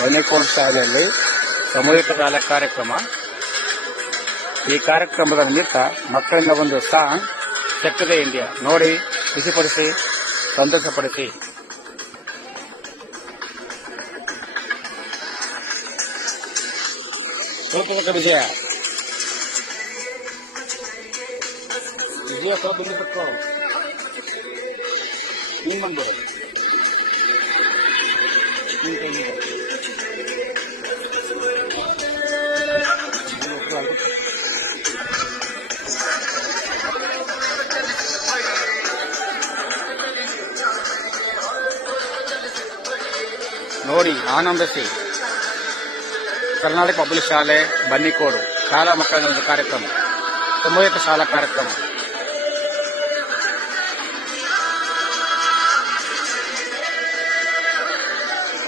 ಬನ್ನಿಕೋಡ್ ಶಾಲೆಯಲ್ಲಿ ಸಾಮೂಹಿಕ ಶಾಲಾ ಕಾರ್ಯಕ್ರಮ. ಈ ಕಾರ್ಯಕ್ರಮದ ನಿಮಿತ್ತ ಮಕ್ಕಳಿಂದ ಒಂದು ಸಾಂಗ್ ಶಕ್ತಿದೆ ಇಂಡಿಯಾ ನೋಡಿ ಖುಷಿಪಡಿಸಿ ಸಂತೋಷಪಡಿಸಿ. ಸ್ವಲ್ಪ ವಿಜಯ ವಿಜಯ ಸ್ವಲ್ಪ ಇಲ್ಲಿ ತಕ್ಕೋ ನೀನ್ ಬಂದು ನೋಡಿ ಆನಂದಿಸಿ. ಕರ್ನಾಟಕ ಪಬ್ಲಿಕ್ ಶಾಲೆ ಬನ್ನಿಕೋಡು ಶಾಲಾ ಮಕ್ಕಳ ಒಂದು ಕಾರ್ಯಕ್ರಮ, ಸಾಮೂಹಿಕ ಶಾಲಾ ಕಾರ್ಯಕ್ರಮ.